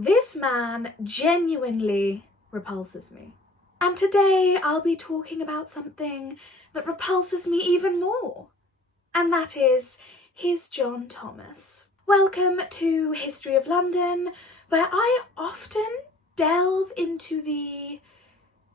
This man genuinely repulses me. And today I'll be talking about something that repulses me even more. And that is his John Thomas. Welcome to History of London, where I often delve into the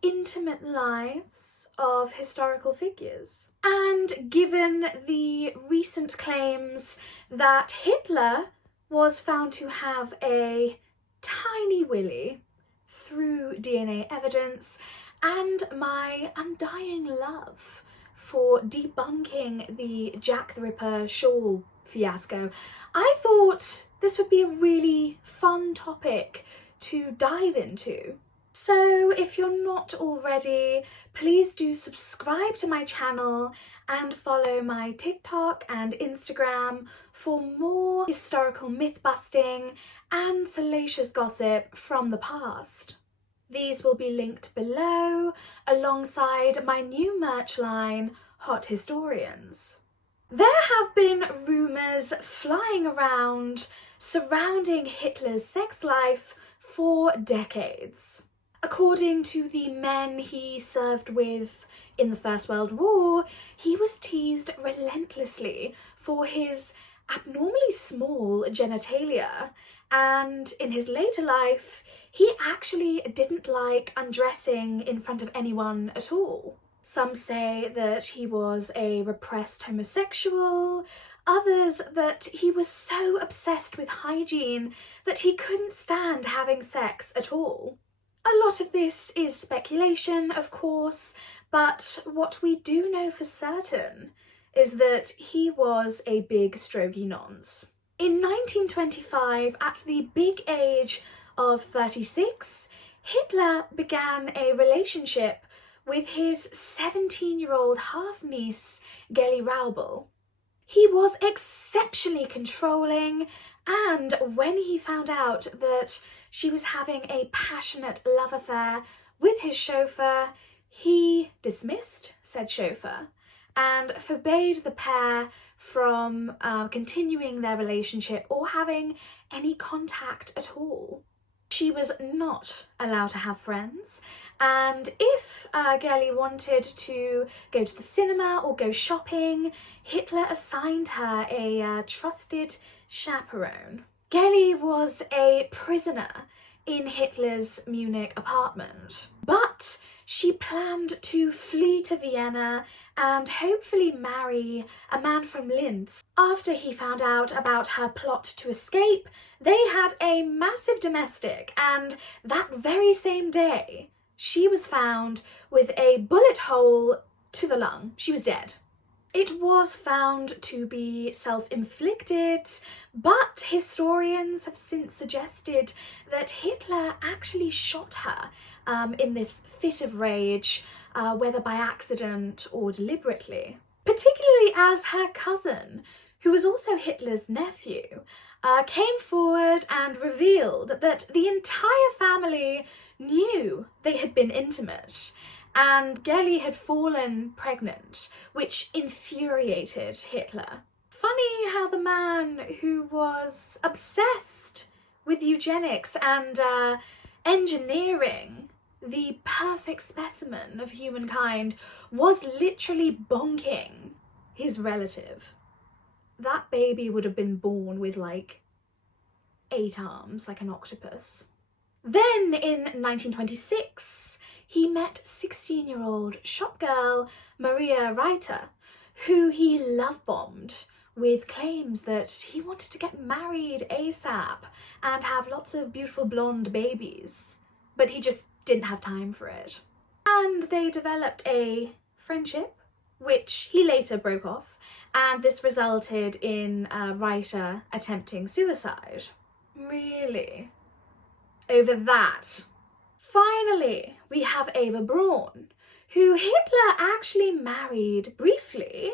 intimate lives of historical figures. And given the recent claims that Hitler was found to have a tiny willy through DNA evidence, and my undying love for debunking the Jack the Ripper shawl fiasco, I thought this would be a really fun topic to dive into. So if you're not already, please do subscribe to my channel and follow my TikTok and Instagram for more historical myth-busting and salacious gossip from the past. These will be linked below alongside my new merch line, Hot Historians. There have been rumours flying around surrounding Hitler's sex life for decades. According to the men he served with in the First World War, he was teased relentlessly for his abnormally small genitalia, and in his later life, he actually didn't like undressing in front of anyone at all. Some say that he was a repressed homosexual, others that he was so obsessed with hygiene that he couldn't stand having sex at all. A lot of this is speculation, of course, but what we do know for certain is that he was a big strokey nonce. In 1925, at the big age of 36, Hitler began a relationship with his 17-year-old half-niece, Geli Raubal. He was exceptionally controlling, and when he found out that she was having a passionate love affair with his chauffeur, he dismissed said chauffeur and forbade the pair from continuing their relationship or having any contact at all. She was not allowed to have friends, and if Geli wanted to go to the cinema or go shopping, Hitler assigned her a trusted chaperone. Geli was a prisoner in Hitler's Munich apartment, but she planned to flee to Vienna and hopefully marry a man from Linz. After he found out about her plot to escape, they had a massive domestic, and that very same day, she was found with a bullet hole to the lung. She was dead. It was found to be self-inflicted, but historians have since suggested that Hitler actually shot her in this fit of rage, whether by accident or deliberately. Particularly as her cousin, who was also Hitler's nephew, came forward and revealed that the entire family knew they had been intimate, and Geli had fallen pregnant, which infuriated Hitler. Funny how the man who was obsessed with eugenics and engineering the perfect specimen of humankind was literally bonking his relative. That baby would have been born with like 8 arms, like an octopus. Then in 1926, he met 16-year-old shop girl Maria Reiter, who he love-bombed with claims that he wanted to get married ASAP and have lots of beautiful blonde babies, but he just didn't have time for it. And they developed a friendship, which he later broke off, and this resulted in Reiter attempting suicide. Really? Over that? Finally, we have Eva Braun, who Hitler actually married briefly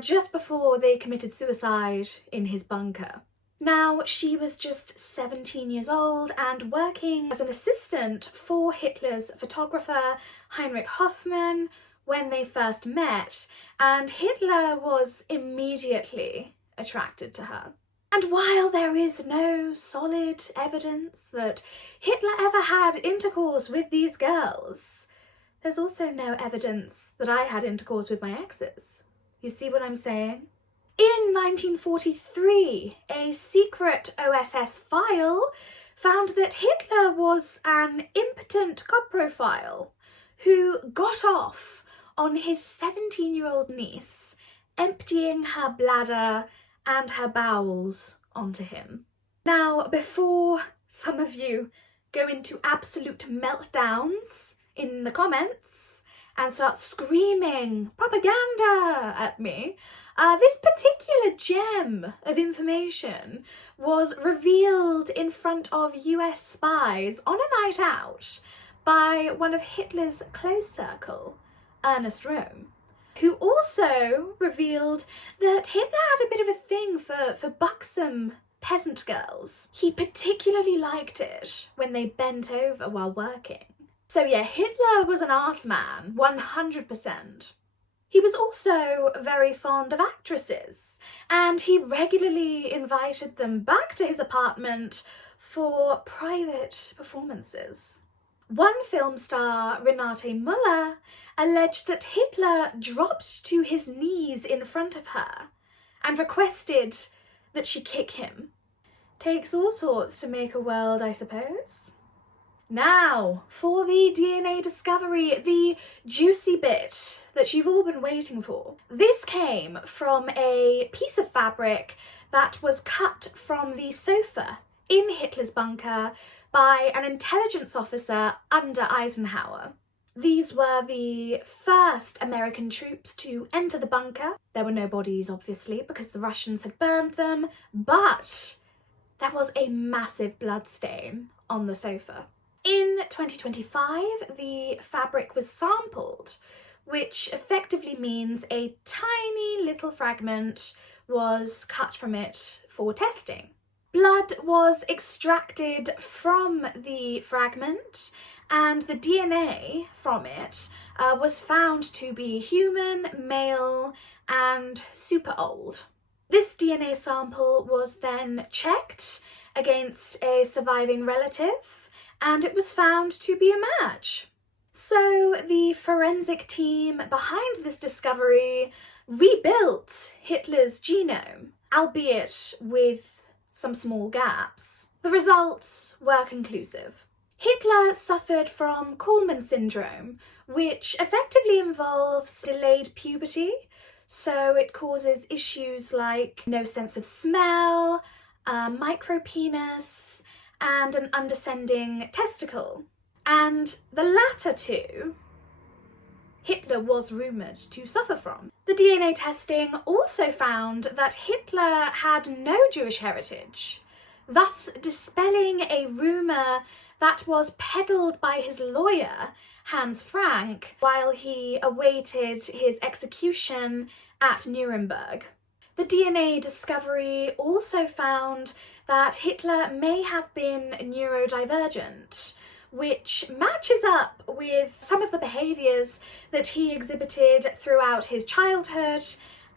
just before they committed suicide in his bunker. Now, she was just 17 years old and working as an assistant for Hitler's photographer Heinrich Hoffmann when they first met, and Hitler was immediately attracted to her. And while there is no solid evidence that Hitler ever had intercourse with these girls, there's also no evidence that I had intercourse with my exes. You see what I'm saying? In 1943, a secret OSS file found that Hitler was an impotent coprophile who got off on his 17-year-old niece, emptying her bladder and her bowels onto him. Now, before some of you go into absolute meltdowns in the comments and start screaming propaganda at me, this particular gem of information was revealed in front of US spies on a night out by one of Hitler's close circle, Ernest Röhm, who also revealed that Hitler had a bit of a thing for buxom peasant girls. He particularly liked it when they bent over while working. So yeah, Hitler was an arse man, 100%. He was also very fond of actresses, and he regularly invited them back to his apartment for private performances. One film star, Renate Müller, alleged that Hitler dropped to his knees in front of her and requested that she kick him. Takes all sorts to make a world, I suppose. Now, for the DNA discovery, the juicy bit that you've all been waiting for. This came from a piece of fabric that was cut from the sofa in Hitler's bunker by an intelligence officer under Eisenhower. These were the first American troops to enter the bunker. There were no bodies, obviously, because the Russians had burned them, but there was a massive blood stain on the sofa. In 2025, the fabric was sampled, which effectively means a tiny little fragment was cut from it for testing. Blood was extracted from the fragment, and the DNA from it was found to be human, male, and super old. This DNA sample was then checked against a surviving relative, and it was found to be a match. So the forensic team behind this discovery rebuilt Hitler's genome, albeit with some small gaps. The results were conclusive. Hitler suffered from Kallmann syndrome, which effectively involves delayed puberty, so it causes issues like no sense of smell, micropenis, and an undescending testicle. And the latter two, Hitler was rumoured to suffer from. The DNA testing also found that Hitler had no Jewish heritage, thus dispelling a rumour that was peddled by his lawyer, Hans Frank, while he awaited his execution at Nuremberg. The DNA discovery also found that Hitler may have been neurodivergent, which matches up with some of the behaviours that he exhibited throughout his childhood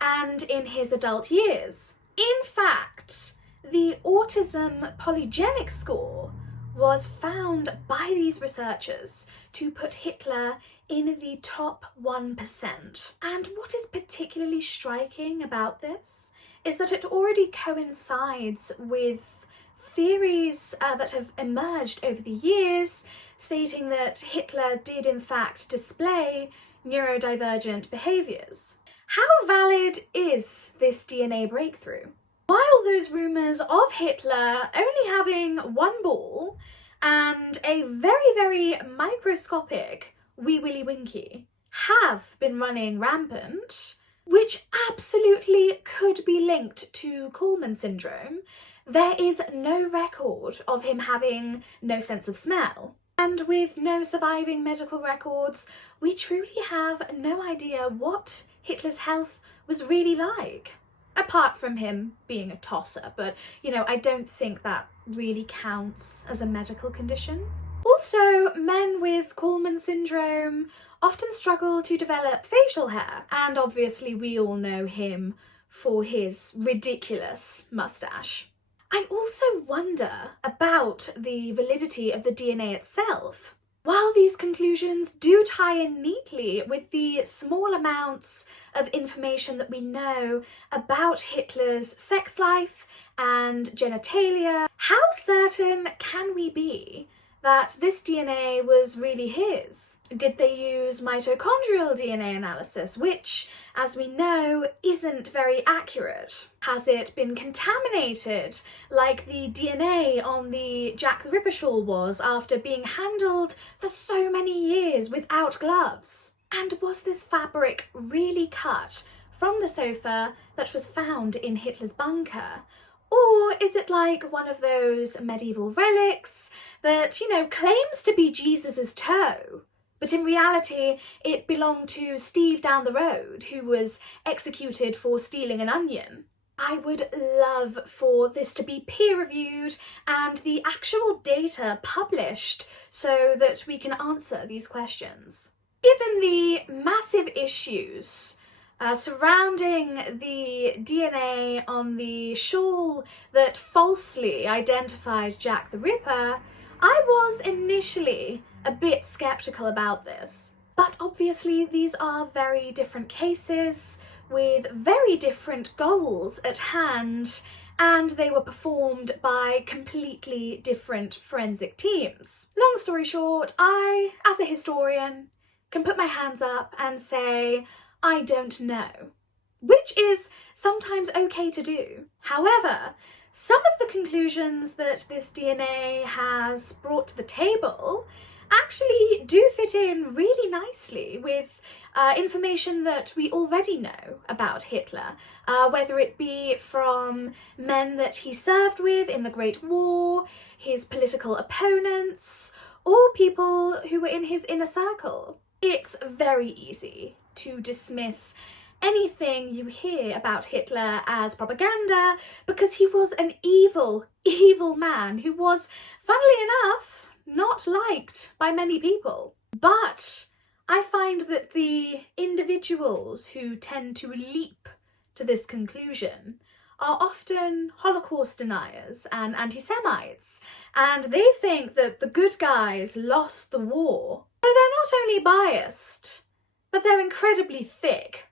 and in his adult years. In fact, the autism polygenic score was found by these researchers to put Hitler in the top 1%. And what is particularly striking about this is that it already coincides with theories that have emerged over the years stating that Hitler did in fact display neurodivergent behaviours. How valid is this DNA breakthrough? While those rumours of Hitler only having one ball and a very, very microscopic wee willy winky have been running rampant, which absolutely could be linked to Kallmann syndrome, there is no record of him having no sense of smell. And with no surviving medical records, we truly have no idea what Hitler's health was really like. Apart from him being a tosser, but you know, I don't think that really counts as a medical condition. Also, men with Kallmann syndrome often struggle to develop facial hair, and obviously we all know him for his ridiculous mustache. I also wonder about the validity of the DNA itself. While these conclusions do tie in neatly with the small amounts of information that we know about Hitler's sex life and genitalia, how certain can we be that this DNA was really his? Did they use mitochondrial DNA analysis, which, as we know, isn't very accurate? Has it been contaminated, like the DNA on the Jack the Ripper shawl was after being handled for so many years without gloves? And was this fabric really cut from the sofa that was found in Hitler's bunker? Or is it like one of those medieval relics that, claims to be Jesus's toe, but in reality it belonged to Steve down the road, who was executed for stealing an onion? I would love for this to be peer-reviewed and the actual data published so that we can answer these questions. Given the massive issues surrounding the DNA on the shawl that falsely identified Jack the Ripper, I was initially a bit skeptical about this. But obviously these are very different cases with very different goals at hand, and they were performed by completely different forensic teams. Long story short, I, as a historian, can put my hands up and say, I don't know, which is sometimes okay to do. However, some of the conclusions that this DNA has brought to the table actually do fit in really nicely with information that we already know about Hitler, whether it be from men that he served with in the Great War, his political opponents, or people who were in his inner circle. It's very easy to dismiss anything you hear about Hitler as propaganda because he was an evil, evil man who was, funnily enough, not liked by many people. But I find that the individuals who tend to leap to this conclusion are often Holocaust deniers and anti-Semites, and they think that the good guys lost the war. So they're not only biased, but they're incredibly thick.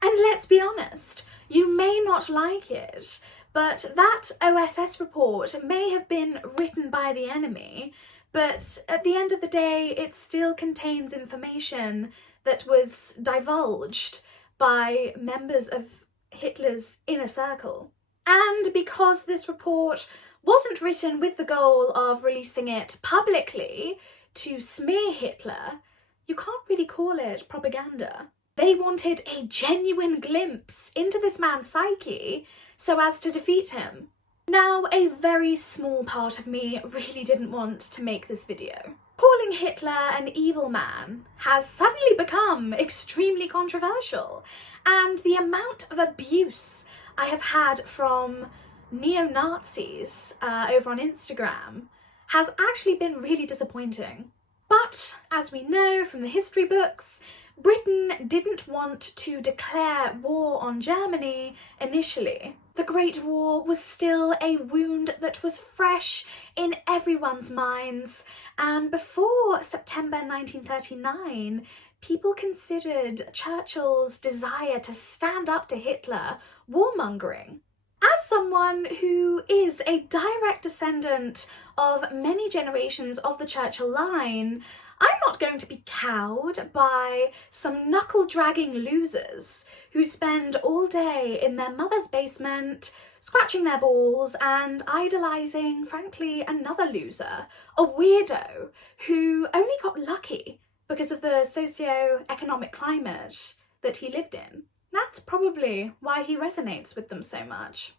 And let's be honest, you may not like it, but that OSS report may have been written by the enemy, but at the end of the day, it still contains information that was divulged by members of Hitler's inner circle. And because this report wasn't written with the goal of releasing it publicly to smear Hitler, you can't really call it propaganda. They wanted a genuine glimpse into this man's psyche so as to defeat him. Now, a very small part of me really didn't want to make this video. Calling Hitler an evil man has suddenly become extremely controversial, and the amount of abuse I have had from neo-Nazis over on Instagram has actually been really disappointing. But, as we know from the history books, Britain didn't want to declare war on Germany initially. The Great War was still a wound that was fresh in everyone's minds, and before September 1939, people considered Churchill's desire to stand up to Hitler warmongering. As someone who is a direct descendant of many generations of the Churchill line, I'm not going to be cowed by some knuckle-dragging losers who spend all day in their mother's basement, scratching their balls and idolising, frankly, another loser, a weirdo who only got lucky because of the socio-economic climate that he lived in. That's probably why he resonates with them so much.